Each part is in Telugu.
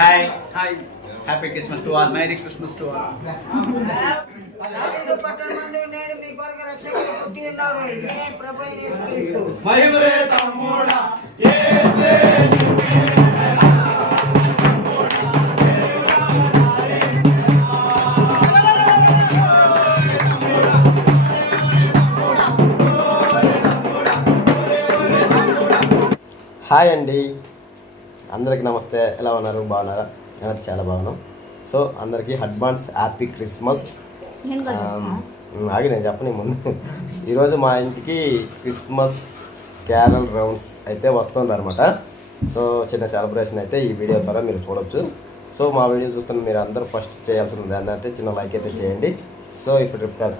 Hi hi happy Christmas to all, merry Christmas to all. మహిమలే తమ్ముడా యేసే హాయ్ అండి, అందరికీ నమస్తే. ఎలా ఉన్నారు? బాగున్నారా? నేనైతే చాలా బాగున్నాం. సో అందరికీ అడ్వాన్స్ హ్యాపీ క్రిస్మస్. ఆగి నేను చెప్పని ముందు, ఈరోజు మా ఇంటికి క్రిస్మస్ క్యారల్ రౌండ్స్ అయితే వస్తుంది అనమాట. సో చిన్న సెలబ్రేషన్ అయితే ఈ వీడియో ద్వారా మీరు చూడొచ్చు. సో మా వీడియో చూస్తున్న మీరు అందరూ ఫస్ట్ చేయాల్సింది ఏంటంటే చిన్న లైక్ అయితే చేయండి. సో ఇప్పుడు రిప్లై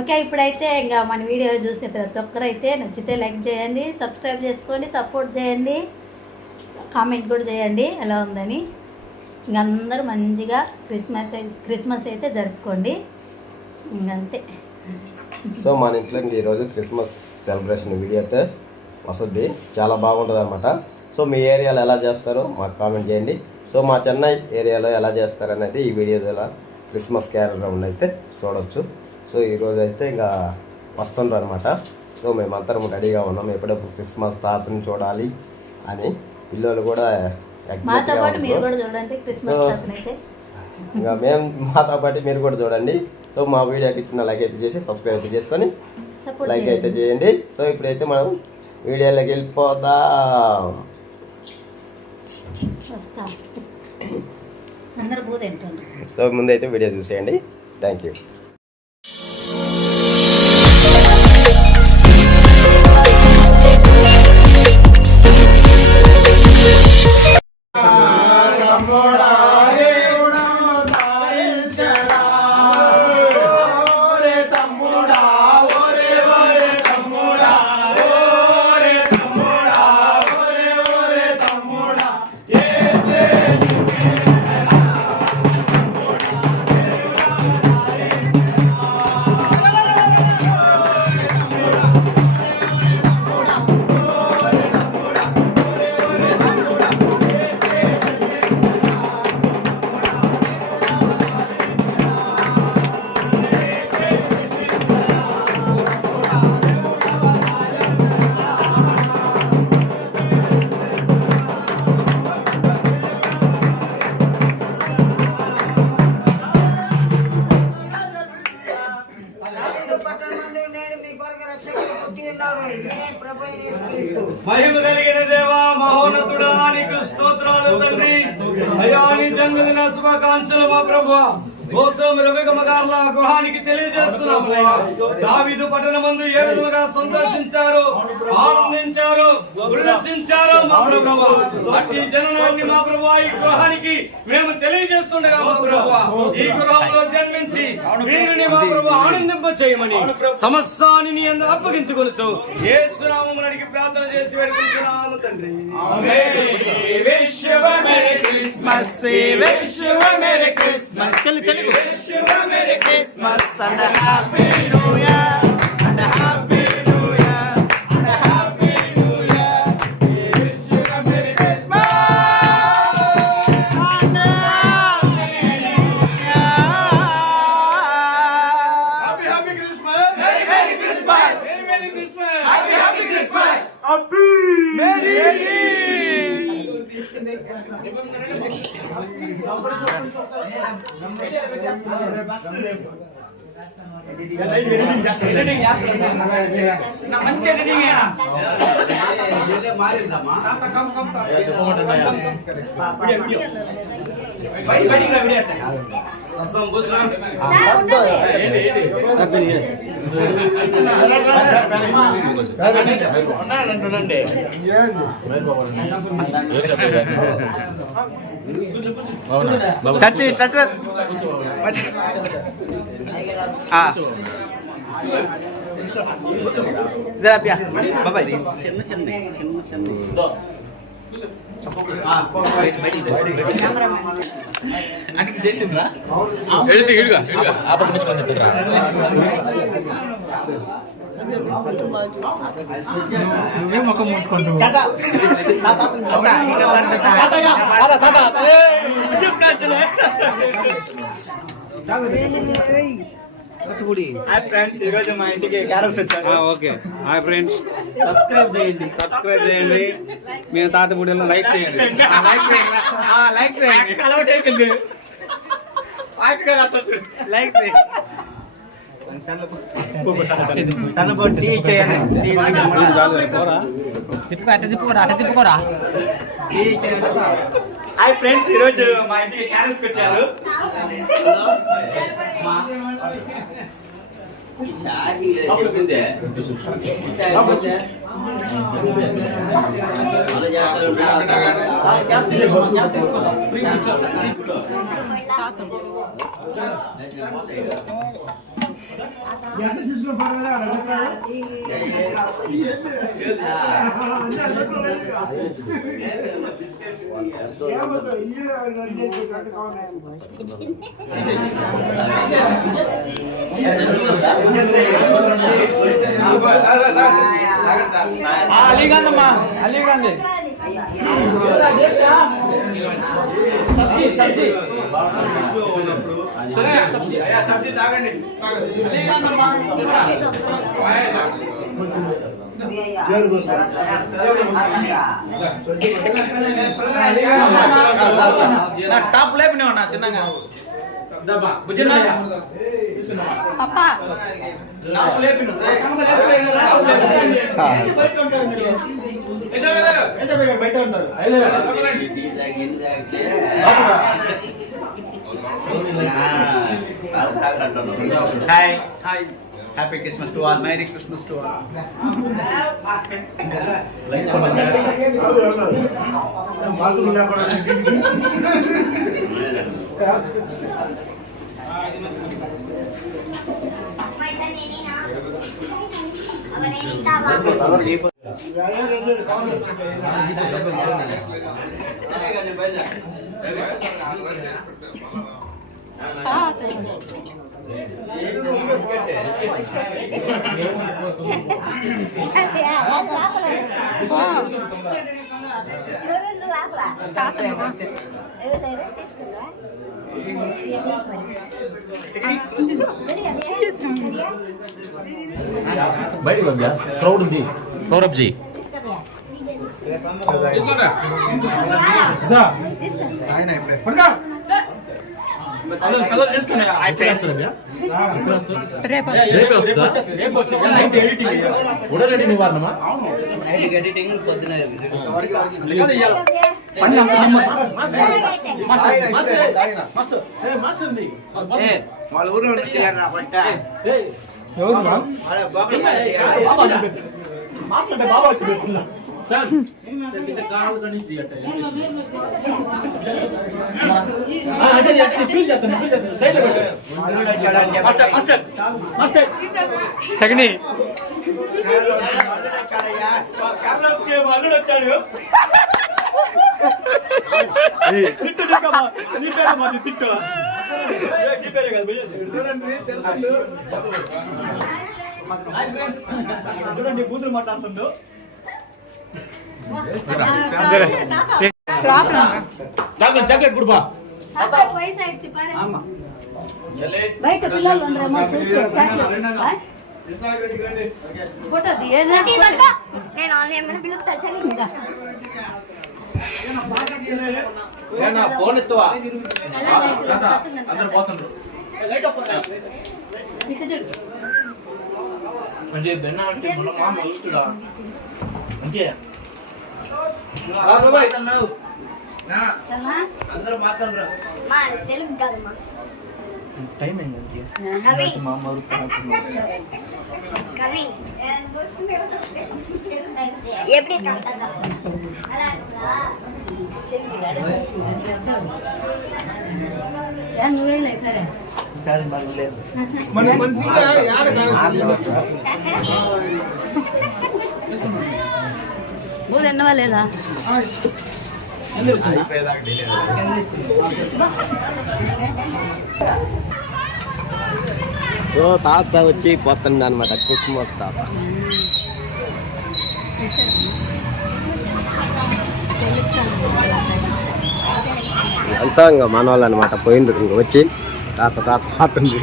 ఓకే, ఇప్పుడైతే ఇంకా మన వీడియో చూసే ప్రతి ఒక్కరైతే నచ్చితే లైక్ చేయండి, సబ్స్క్రైబ్ చేసుకోండి, సపోర్ట్ చేయండి, కామెంట్ కూడా చేయండి ఎలా ఉందని. ఇంక అందరూ మంచిగా క్రిస్మస్ అయితే జరుపుకోండి, ఇంకంతే. సో మన ఇంట్లో ఇంక ఈరోజు క్రిస్మస్ సెలబ్రేషన్ వీడియో అయితే వస్తుంది, చాలా బాగుంటుంది అనమాట. సో మీ ఏరియాలో ఎలా చేస్తారో మాకు కామెంట్ చేయండి. సో మా చెన్నై ఏరియాలో ఎలా చేస్తారనేది ఈ వీడియో ద్వారా క్రిస్మస్ క్యారల్ రౌండ్ అయితే చూడవచ్చు. సో ఈరోజు అయితే ఇంకా వస్తుండ్రు అనమాట. సో మేమందరం రెడీగా ఉన్నాం, ఎప్పుడప్పుడు క్రిస్మస్ తాతని చూడాలి అని. పిల్లలు కూడా ఇంకా మేము మాతో పాటు మీరు కూడా చూడండి. సో మా వీడియోకి చిన్న లైక్ అయితే చేసి సబ్స్క్రైబ్ అయితే చేసుకొని లైక్ అయితే చేయండి. సో ఇప్పుడైతే మనం వీడియోలోకి వెళ్ళిపోదాం. సో ముందైతే వీడియో చూసేయండి. Thank you. మహిమ కలిగిన దేవా, మహోన్నతుడా, నీకు స్తోత్రాలు తండ్రి. అయ్యా, నీ జన్మదిన శుభాకాంక్షలు మా ప్రభువా కోసం రవిగమగార్ల గృహానికి తెలియజేస్తున్నాము. దావీదు పట్టణమందు ఏ విధముగా సంతోషించారు, ఆనందించారు, ఉల్లసించారు మా ప్రభువా. అట్టి జననాన్ని మా ప్రభువా ఈ గృహానికి మేము తెలియజేస్తుండగా మా ప్రభువా, ఈ గృహంలో జన్మించి వీరిని మా ప్రభువా ఆనందింప చేయమని సమస్తాన్ని నీ అందరూ అప్పగించుకొనుచు యేసు నామమున అడిగి ప్రార్థన చేసి వేడుకుంటున్నాము తండ్రి. Wish you a Merry Christmas and a Happy New Year, and a Happy New Year, and a Happy New Year. We wish you a Merry Christmas and a Happy New Year. Happy Christmas. Merry Christmas. Merry Christmas. Happy Christmas. Happy Merry చచ్చి టచ్ బాబాయ్ చేసిండ్రా నువ్వే ముఖం మూసుకుంటావు. హాయ్ ఫ్రెండ్స్, ఈరోజు మా ఇంటికి క్యారల్స్ వచ్చారు. ఓకే హాయ్ ఫ్రెండ్స్, సబ్స్క్రైబ్ చేయండి. మీ తాతపూడిలో లైక్ చేయండి. లైక్ చేయండి. అలవాటు అయిపోయింది. లైక్ చేయండి. హాయ్ ఫ్రెండ్స్, ఈరోజు మా ఇంటికి క్యారల్స్ వచ్చారు. అలీగాందమ్మా, అలీగాంది. సబ్జీ తాగండి. టాప్ లేపినా ఉన్నా చిన్నగా. బయట ఉంటారు. Hi hi, happy Christmas to all, merry Christmas to all. బయట క్రౌడ్ ఉంది. సౌరభ్ జీ ఎడిటింగ్ పొద్దున వాళ్ళ ఊరు అల్లుడు వచ్చాడు. తిట్టు తిట్టు చూడండి, బూతులు మాట్లాడుతుండు. జాకెట్ కుడుపా బయట పిల్లలు ఫోటో నేను ఆన్లైన్ పిలుపుతా. ఫోన్ ఎత్తువా అందరు పోతుండ్రు. అంటే బెన్న అంటే మా మొలుతుడా అంటే అందరూ మాట్లాడరా తెలుగు కాదమ్మా. టైం అయింది. మా మరుతున్నా నువ్వే సరే నువ్వు తిన్నవా లేదా? సో తాత వచ్చి పోతుంది అనమాట, క్రిస్మస్ తాత. అంతా ఇంకా మన వాళ్ళు అనమాట, పోయిండ్రు ఇంక వచ్చి తాత తాత తాతండి.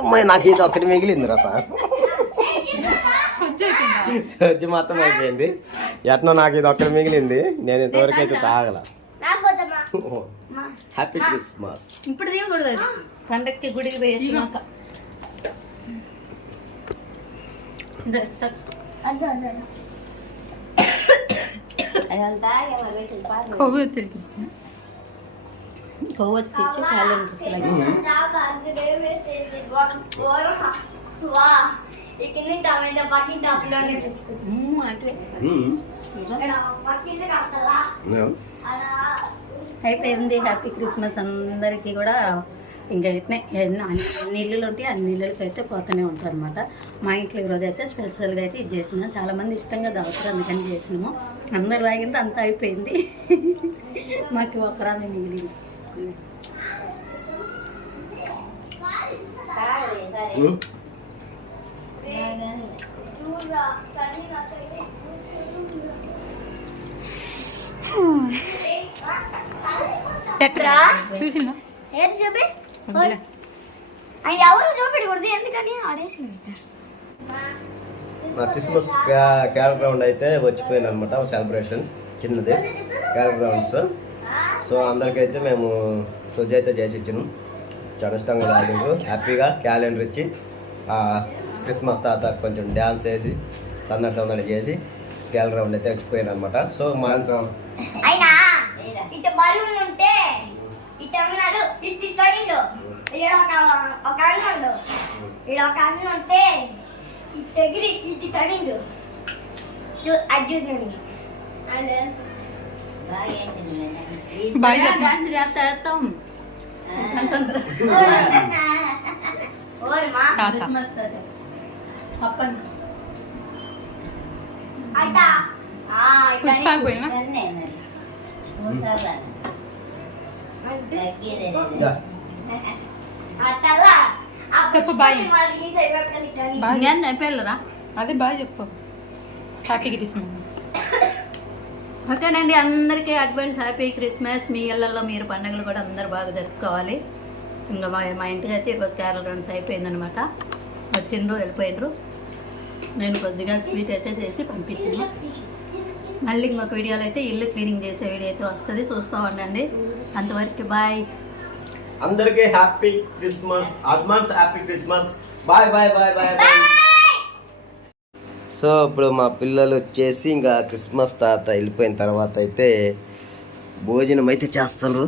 అమ్మాయి నాకు ఇది ఒక్కటి మిగిలింది రా సార్, సజ్జి మొత్తం అయిపోయింది. ఎట్నో నాకు ఇది ఒక్కటి మిగిలింది, నేను ఇంతవరకు అయితే తాగల. Happy Christmas. ఇప్పుడు తీయకూడదు, పండక్కి గుడికి పోయాక కొవ్వొత్తిచ్చు అయిపోయింది. హ్యాపీ క్రిస్మస్ అందరికీ కూడా. ఇంకా ఇట్నే అన్ని ఇల్లులు ఉంటాయి, అన్ని ఇళ్ళకి అయితే పోతూనే ఉంటారు అనమాట. మా ఇంట్లో ఈరోజు అయితే స్పెషల్గా అయితే ఇది చేసినాం. చాలామంది ఇష్టంగా తాగుతారు, అందుకని చేసినాము. అందరు తాగింది అంతా అయిపోయింది, మాకు ఒకరామే మిగిలింది. చూసిన మా క్రిస్మస్ క్యారల్ గ్రౌండ్ అయితే వచ్చిపోయింది అనమాట, సెలబ్రేషన్ చిన్నది క్యారల్ గ్రౌండ్స్. సో అందరికైతే మేము శుద్ధి అయితే చేసి ఇచ్చినాం, చాలా ఇష్టంగా తాగిండ్రు. హ్యాపీగా క్యాలెండర్ ఇచ్చి క్రిస్మస్ తాత కొంచెం డ్యాన్స్ వేసి సన్నట్టు చేసి క్యారల్ గ్రౌండ్ అయితే వచ్చిపోయింది అనమాట. సో మా చెప్పు బాయ్, అయిపోయారా? అదే బాయ్ చెప్పు. Happy Christmas. ఓకేనండి, అందరికీ అడ్వాన్స్ హ్యాపీ క్రిస్మస్. మీ ఇళ్ళల్లో మీరు పండుగలు కూడా అందరు బాగా జరుపుకోవాలి. ఇంకా మా ఇంటికి అయితే ఈరోజు క్యారల్ రన్స్ అయిపోయిందనమాట. వచ్చిండ్రు, వెళ్ళిపోయిండ్రు. నేను కొద్దిగా స్వీట్ అయితే చేసి పంపించాను. మళ్ళీ ఇంకొక వీడియోలో అయితే ఇల్లు క్లీనింగ్ చేసే వీడియో అయితే వస్తుంది, చూస్తూ ఉండండి. అంతవరకు బాయ్. అందరికీ happy Christmas, advance happy Christmas. Bye bye bye bye bye. So ఇప్పుడు మా పిల్లలు వచ్చేసి ఇంకా క్రిస్మస్ తాత వెళ్ళిపోయిన తర్వాత అయితే భోజనం అయితే చేస్తారు.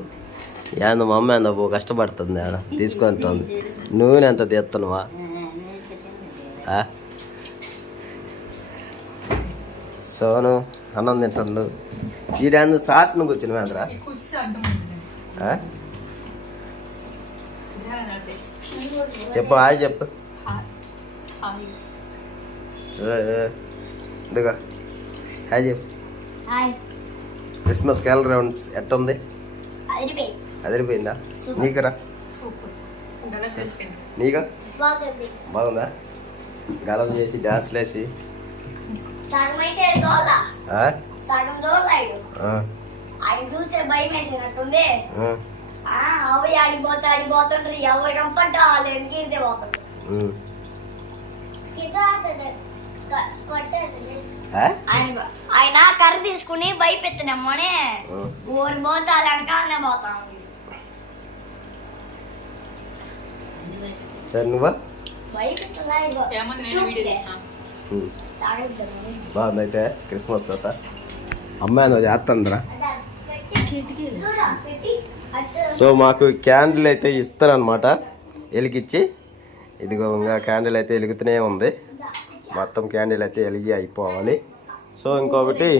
ఏందో మా అమ్మ ఏందో కష్టపడుతుంది, ఆడ తీసుకుంటుంది. నూనె ఎంత తీస్తున్నావా? సోను అన్నం తింటుండు. ఈ డాన్స్ సాట్ను కూర్చుని అందరా చెప్పు, హాయ్ చెప్పు. ఇదిగా హాయ్ చెప్పు. క్రిస్మస్ క్యారల్ రౌండ్స్ ఎట్టుంది? అదిరిపోయిందా? నీకురా? నీకా బాగుందా? గలం చేసి డాన్స్లు వేసి చూసే భయం వేసినట్టుంది. అవి ఆడిపోతుండ్రు, ఎవరు కంపట్టు వాళ్ళు ఎన్నికితే పోతుండ్రు. ఆయన కర్ర తీసుకుని భయపెత్తినమ్మని ఊరి పోతే వెనకాలనే పోతాం. సరే నువ్వా బయట బాగుంది అయితే క్రిస్మస్ తాత అమ్మాయి నువ్వు చేస్తుందిరా. సో మాకు క్యాండిల్ అయితే ఇస్తారనమాట వెలిగించి. ఇదిగో ఇంకా క్యాండిల్ అయితే వెలుగుతూనే ఉంది. మొత్తం క్యాండిల్ అయితే వెలిగి అయిపోవాలి. సో ఇంకొకటి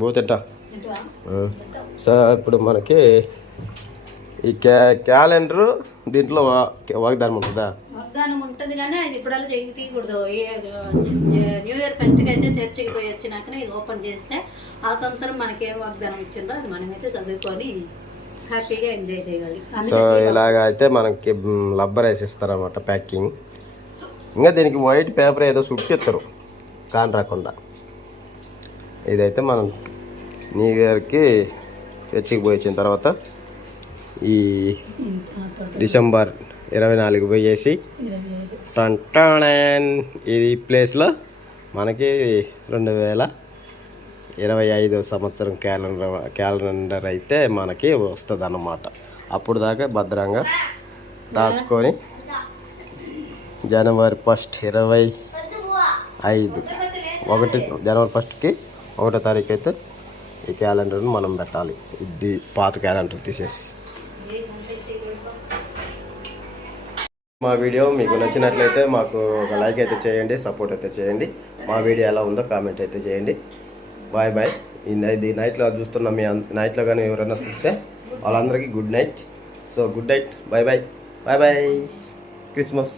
బూతెట్ట. సో ఇప్పుడు మనకి ఈ క్యాలెండరు దీంట్లో వాగ్దానం ఉంటుందా? వాగ్దానం ఉంటుంది కానీ అది ఇప్పుడల్లా తీయకూడదు. న్యూ ఇయర్ ఫెస్ట్కి అయితే చర్చికి పోయి వచ్చినాకనే ఇది ఓపెన్ చేస్తే ఆ సంవత్సరం మనకి ఏ వాగ్దానం ఇచ్చిందో అది మనమైతే చదువుకొని హ్యాపీగా ఎంజాయ్ చేయాలి. సో ఇలాగ అయితే మనకి లబ్బర్ వేసి ఇస్తారన్నమాట ప్యాకింగ్. ఇంకా దీనికి వైట్ పేపర్ ఏదో చుట్టిస్తారు కాని రాకుండా. ఇదైతే మనం న్యూ ఇయర్కి చర్చికి పోయి వచ్చిన తర్వాత ఈ డిసెంబర్ 24 పోయేసి ఈ ప్లేస్లో మనకి 2025 సంవత్సరం క్యాలెండర్ అయితే మనకి వస్తుంది అన్నమాట. అప్పుడు దాకా భద్రంగా దాచుకొని జనవరి 1 జనవరి 1కి 1వ తారీఖు అయితే ఈ క్యాలెండర్ని మనం పెట్టాలి. ఇది పాత క్యాలెండర్ తీసేసి. మా వీడియో మీకు నచ్చినట్లయితే మాకు ఒక లైక్ అయితే చేయండి, సపోర్ట్ అయితే చేయండి. మా వీడియో ఎలా ఉందో కామెంట్ అయితే చేయండి. Bye bye. ఇది నైట్లో చూస్తున్న మీ నైట్లో కానీ ఎవరైనా చూస్తే వాళ్ళందరికీ good night. So good night, bye bye, bye bye. Christmas,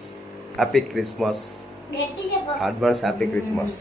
happy Christmas, advance happy Christmas.